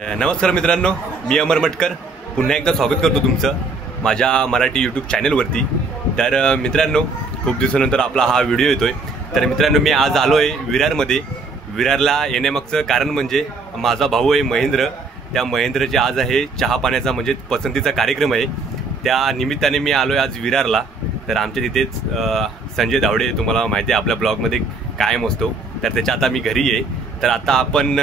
नमस्कार मित्रांनो, मी अमर मटकर पुन्हा एकदा स्वागत करतो तुमचं माझ्या मराठी यूट्यूब चॅनलवरती। तर मित्रांनो, खूप दिवसानंतर आपला हा व्हिडिओ येतोय। तर मित्रांनो, मी आज आलो आहे विरारमध्ये। विरारला येण्यामागचं कारण म्हणजे माझा भाऊ आहे महेंद्र। त्या महेंद्रचे आज आहे चहा पाण्याचा म्हणजे पसंतीचा कार्यक्रम आहे। त्या निमित्ताने मी आलो आहे आज विरारला। तर आमच्या तिथेच संजय धावडे, तुम्हाला माहिती आहे आपल्या ब्लॉगमध्ये कायम असतो, तर त्याच्या आता मी घरी आहे। तर आता आपण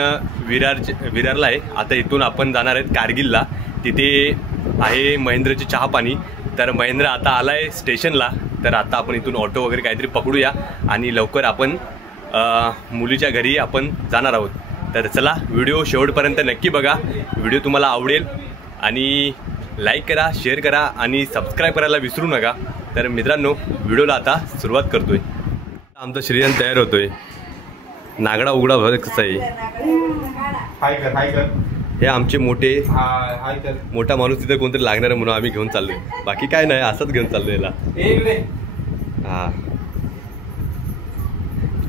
विरारला आहे। आता इथून आपण जाणार आहेत कारगिलला, तिथे आहे महेंद्रची चहा पाणी। तर महेंद्र आता आला आहे स्टेशनला। तर आता आपण इथून ऑटो वगैरे काहीतरी पकडूया आणि लवकर आपण मुलीच्या घरी आपण जाणार आहोत। तर चला, व्हिडिओ शेवटपर्यंत नक्की बघा, व्हिडिओ तुम्हाला आवडेल आणि लाईक करा, शेअर करा आणि सबस्क्राईब करायला विसरू नका। तर मित्रांनो, व्हिडिओला आता सुरुवात करतोय। आमचा श्रीयन तयार होतोय, नागडा उघडा भर कसा आहे। हाय कर हे आमचे मोठा माणूस तिथे कोणतरी लागणार आहे म्हणून आम्ही घेऊन चाललोय, बाकी काय नाही, असंच घेऊन चाललोय याला। हा,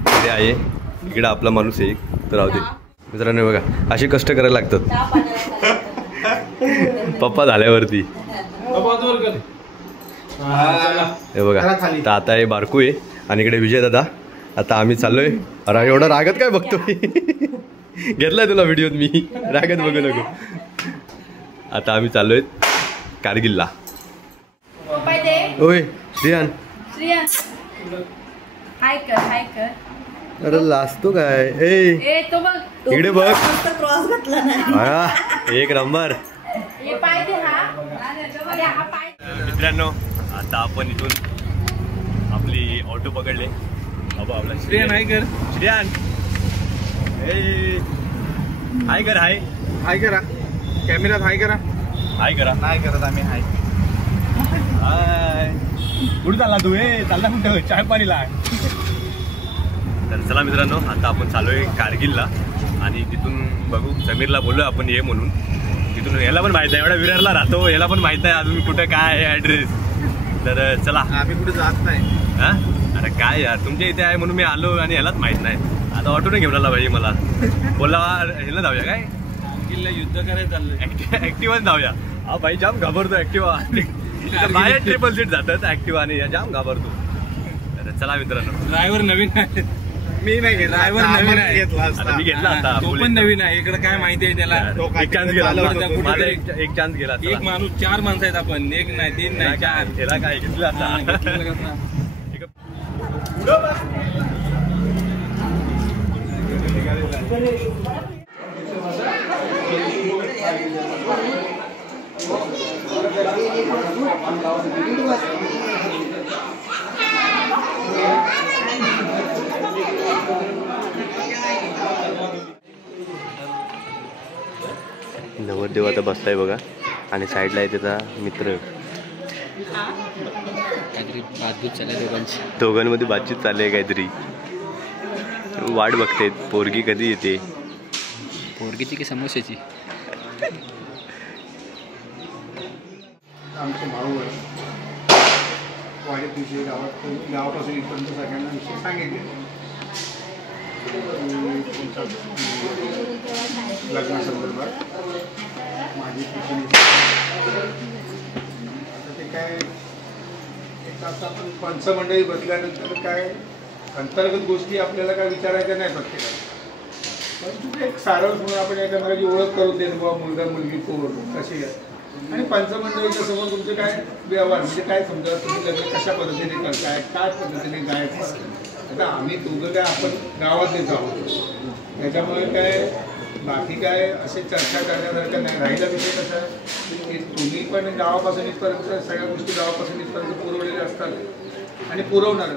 इकडे आहे, इकडे आपला माणूस आहे, तर राहू दे। मित्रांनो बघा, असे कष्ट करायला लागतात पप्पा झाल्यावरती। हे बघा, तर आता हे बारकू आहे आणि इकडे विजय दादा। आता आम्ही चाललोय। अरे एवढा रागत काय बघतोय? घेतलाय तुला व्हिडिओत मी, रागत बघू नको। आता आम्ही चाललोय कारगिलला। ओय श्रियान, हाय कर। अरे लाजतो काय? ए तो बघ, इकडे बघ, क्रॉस घातला नाही। एक नंबर। हे पाय दे, हा पाय। मित्रांनो, आता आपण इथून आपली ऑटो पकडले। बाबा आपला श्रियान, हाय कर श्रियान। हाय कर, हाय करा कॅमेऱ्यात, हाय करा नाही करत आम्ही। हाय कुठे चालला तू? चालला कुठं? चाय पाणीला। तर चला मित्रांनो, आता आपण चाललोय कारगिलला आणि तिथून बघू, समीरला बोललो आपण ये म्हणून। तिथून याला पण माहित आहे, एवढा विरारला राहतो, याला पण माहित आहे अजून कुठं काय आहे ऍड्रेस। तर चला, आम्ही कुठे जात नाही। हा, अरे काय यार, तुमच्या इथे आहे म्हणून मी आलो आणि यालाच माहित नाही। आता ऑटोने घेऊन आला पाहिजे मला, बोलला ह्याला जाऊया काय कारगिलला, युद्ध करायला चाललंय, ऍक्टिव्हाच जाऊया। हा भाई, जाम घाबरतो ऍक्टिव्हा, बाहेर ट्रिपल सीट जातात ऍक्टिव्हा आणि जाम घाबरतो। तर चला मित्रांनो, ड्रायव्हर नवीन आहे, मी नाही घेतला, ड्रायव्हर नवीन आहे, आता मी घेतला, आता तो पण नवीन आहे। इकडे काय माहिती आहे त्याला, एक चान्स गेला माझा, एक चान्स गेला। एक माणूस, 4 माणसं आहेत आपण, 1 नाही 3 नाही 4, त्याला काय घेतलं आता। नवरदेव आता बसलाय बघा आणि साईडला आहे त्याचा मित्र। काहीतरी बातचीत चालली दोघांमध्ये बातचीत चालली आहे काहीतरी, वाट बघते पोरगी कधी येते। पोरगीची की समोश्याची? आमचे भाऊ आहे, वाडीत दिवशी गावापासून इथपर्यंत सगळ्यांना विषय सांगितले। लग्नासंदर्भात माझी ते काय, एक आता आपण पंचमंडळी बसल्यानंतर काय अंतर्गत गोष्टी आपल्याला काय विचारायच्या नाही प्रत्येकाला, पण एक सारळ म्हणून आपण एखाद्याची ओळख करून देतो, बाबा मुलगा मुलगी पोर कशी आहे, आणि पंचमंडळीच्या समोर तुमचे काय व्यवहार म्हणजे काय समजा, तुम्ही लग्न कशा पद्धतीने करताय, काय पद्धतीने काय। आता आम्ही दोघं काय आपण गावातच आहोत, त्याच्यामुळे काय बाकी काय असे चर्चा करण्यासारखं नाही। राहिला विषय कसा आहे की तुम्ही पण गावापासून इथपर्यंत सगळ्या गोष्टी गावापासून इथपर्यंत पुरवलेल्या असतात आणि पुरवणार।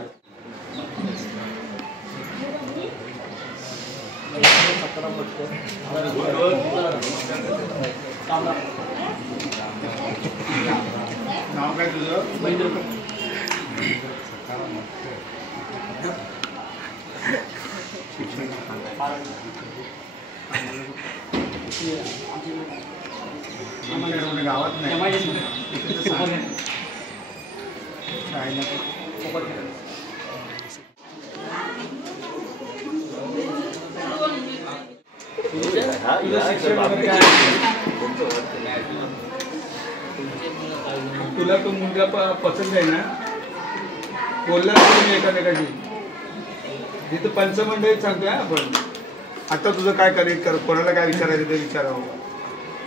नाव काय तुझं? गावात नाही, तुला तो मुलगा पसंत आहे ना, बोलला तुम्ही एकामेकाशी तिथं पंचमंडळीत सांगतोय आपण. आता तुझं काय करेल कर, कोणाला काय विचारायचं ते विचारावं.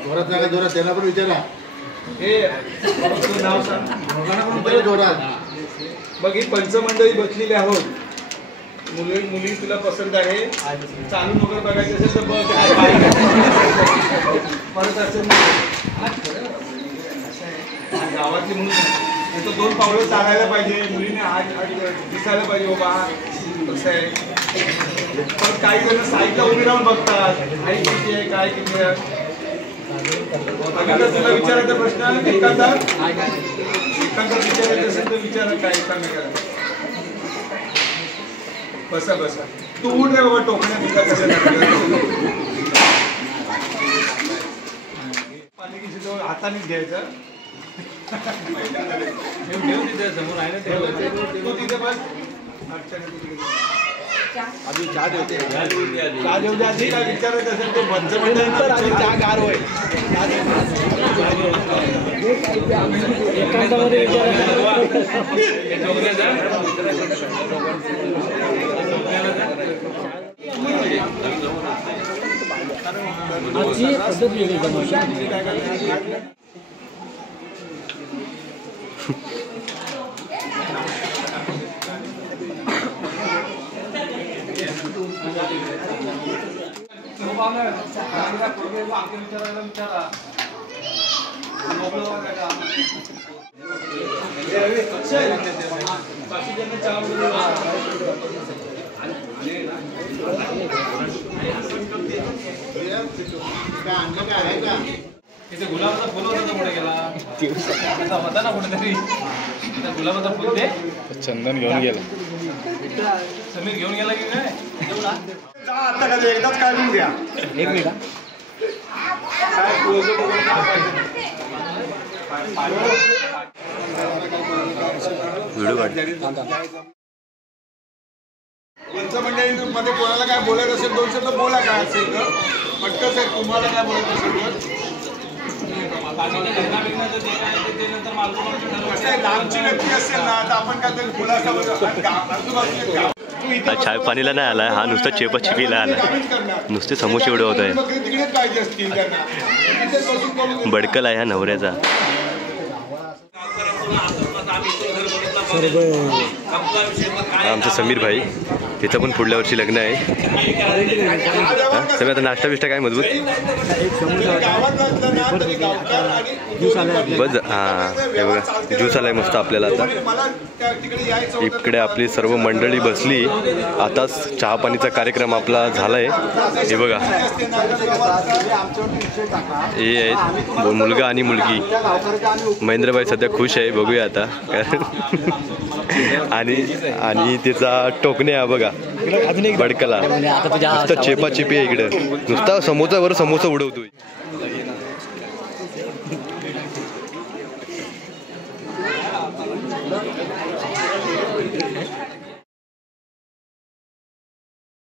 जोरात नाही का जोरात त्याला पण विचारा. हे तुझं नाव सांग. जोरात बघ ही पंचमंडळी बसलेली आहोत. मुली तुला पसंत आहे, चालून वगैरे बघायचं असेल तर बघ. परत असेल गावातली म्हणून तर 2 पावलं चालायला पाहिजे, मुलीने हात दिसायला पाहिजे बाबा कसं आहे. पण काही जण साईडला उभी राहून बघतात, आई किती आहे काय किती आहे. तुला विचारायचा प्रश्न एखादा विचारायचं असेल तर विचारा काय एकामेकाला. बसा बसा. तू उठ रे बाबा, टोकण्या तुला कसं पाणी किती हातानेच घ्यायचं. घेऊन तिथे समोर आहे ना तू तिथे बस. अजून चहा देते. चहा देऊ द्या आधी. काय विचारायचं असेल तो पंचमंडळ आधी चहा गार होय. एकांतामध्ये गुलाबाचा फुल होता पुढे गेला होता ना कुठेतरी. गुलाबाचा फुल ते चंदन घेऊन गेला. समीर घेऊन गेला की काय. आता का एकदाच काढून द्या. एक मिनिट पंचमंडळीमध्ये कोणाला काय बोलायचं असेल 2 शब्द बोला. काय असेल तर पटकन आहे. तुम्हाला काय बोलायचं असेल लांबची व्यक्ती असेल ना तर आपण काय तरी खुलासा चाय पाणीला नाही आलाय हा, नुसता चेपा चिपीला आलाय. नुसते समोसे एवढे होत आहे. बडकल आहे ह्या नवऱ्याचा. आमचं समीर भाई, तिचं पण पुढल्या वर्षी लग्न आहे. समीर आता नाश्ता बिष्टा काय मजबूत बस. हां हे बघा ज्यूस आलाय मस्त आपल्याला. आता इकडे आपली सर्व मंडळी बसली. आता चहा पाणीचा कार्यक्रम आपला झालाय. हे बघा हे आहेत मुलगा आणि मुलगी. महेंद्रभाई सध्या खुश आहे, बघूया आता. आणि तिचा टोकणे आहे बघा बडकला. नुसता चेपा चिपी आहे इकडे. नुसता समोसावर समोसा उडवतोय.